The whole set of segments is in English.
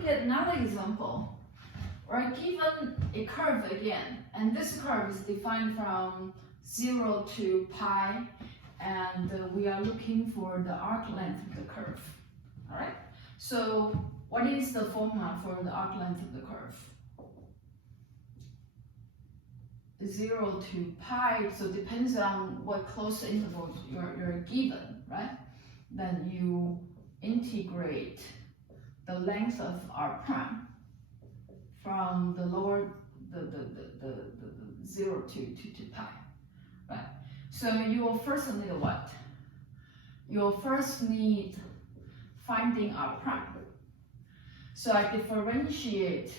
look at another example. We're given a curve again, and this curve is defined from 0 to pi, and we are looking for the arc length of the curve. All right. So what is the formula for the arc length of the curve? 0 to pi, so it depends on what closed interval you're given, right? Then you integrate the length of r prime from the lower, the 0 to pi, right? So you will first need what? You will first need finding r prime. So I differentiate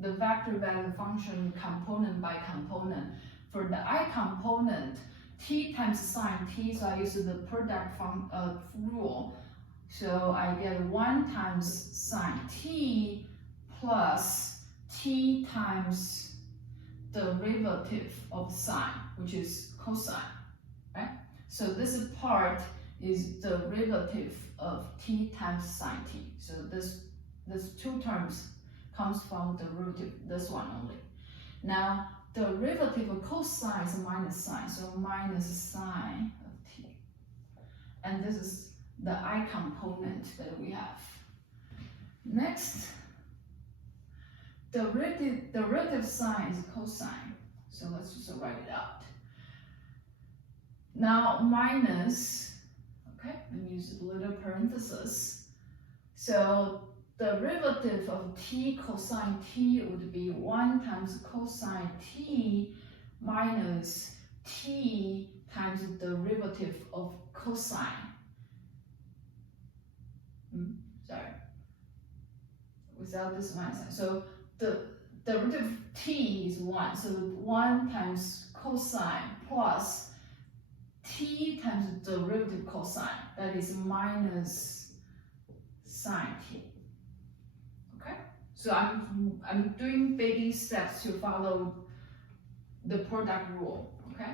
the vector value function component by component. For the I component, t times sine t, so I use the product rule. So I get 1 times sine t plus t times derivative of sine, which is cosine, right? So this part is derivative of t times sine t. So this two terms comes from derivative, this one only. Now, derivative of cosine is minus sine, so minus sine of t. And this is the I component that we have. Next, derivative sine is cosine. So let's just write it out. Now, minus, okay, let me use a little parenthesis. So derivative of t cosine t would be 1 times cosine t minus t times the derivative of cosine. Sorry, without this minus sign. So the derivative of t is 1, so 1 times cosine plus t times the derivative cosine, that is minus sine t. So I'm doing baby steps to follow the product rule, okay?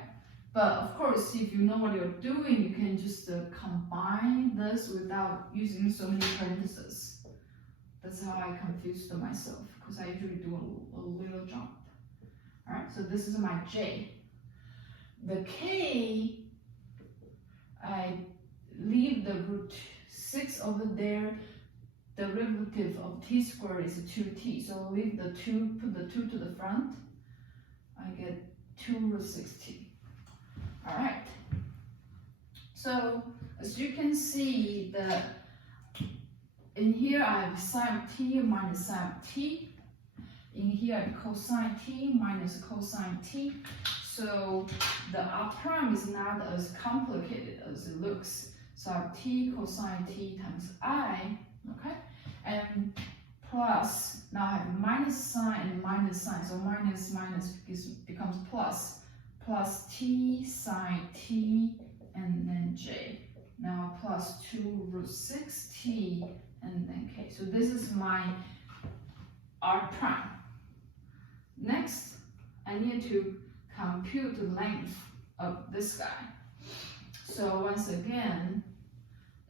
But of course, if you know what you're doing, you can just combine this without using so many parentheses. That's how I confused myself, because I usually do a little jump. All right, so this is my J. The K, I leave the root 6 over there. Derivative of t squared is 2t, so I'll leave the 2, put the 2 to the front. I get 2 root 6t. All right. So as you can see, in here I have sine of t minus sine of t. In here I have cosine t minus cosine t. So the r prime is not as complicated as it looks. So I have t cosine t times I. Okay, and plus, now I have minus sign and minus sign, so minus becomes plus t sine t and then j. Now plus 2 root 6t and then k. So this is my r prime. Next, I need to compute the length of this guy. So once again,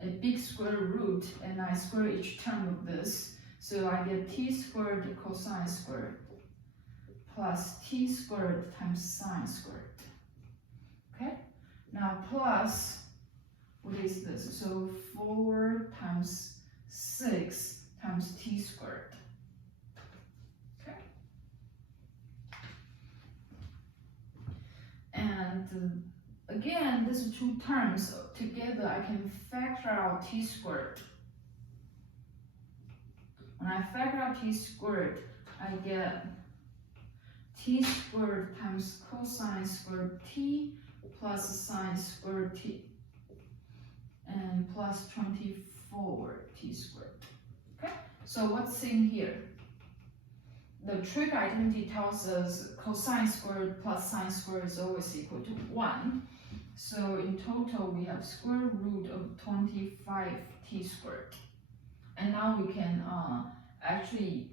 a big square root, and I square each term of this. So I get t squared cosine squared plus t squared times sine squared. Okay? Now plus, what is this? So 4 times 6 times t squared. Okay? And again, these two terms together, I can factor out t squared. When I factor out t squared, I get t squared times cosine squared t plus sine squared t, and plus 24 t squared. Okay, so what's in here? The trig identity tells us cosine squared plus sine squared is always equal to 1. So in total, we have square root of 25 t squared. And now we can actually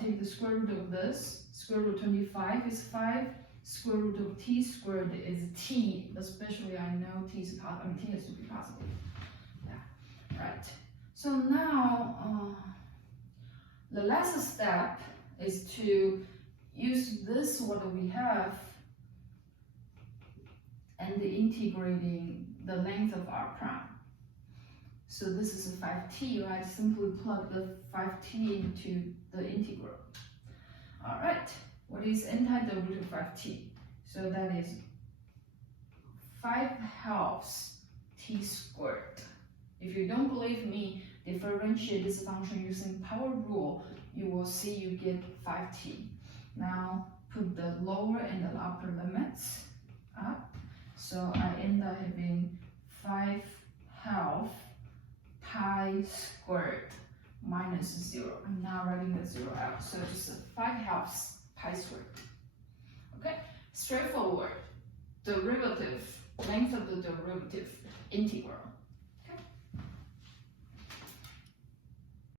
take the square root of this. Square root of 25 is 5. Square root of t squared is t, especially I know t is positive. T has to be positive. Yeah, right. So now The last step is to use this what we have and integrating the length of r prime. So this is a 5t, right? Simply plug the 5t into the integral. All right, what is n times the root of 5t? So that is 5/2 t squared. If you don't believe me, differentiate this function using power rule, you will see you get 5t. Now put the lower and the upper limits up. So I end up having 5/2 pi squared minus 0. I'm now writing the 0 out. So it's a 5/2 pi squared. Okay, straightforward. Derivative, length of the derivative, integral.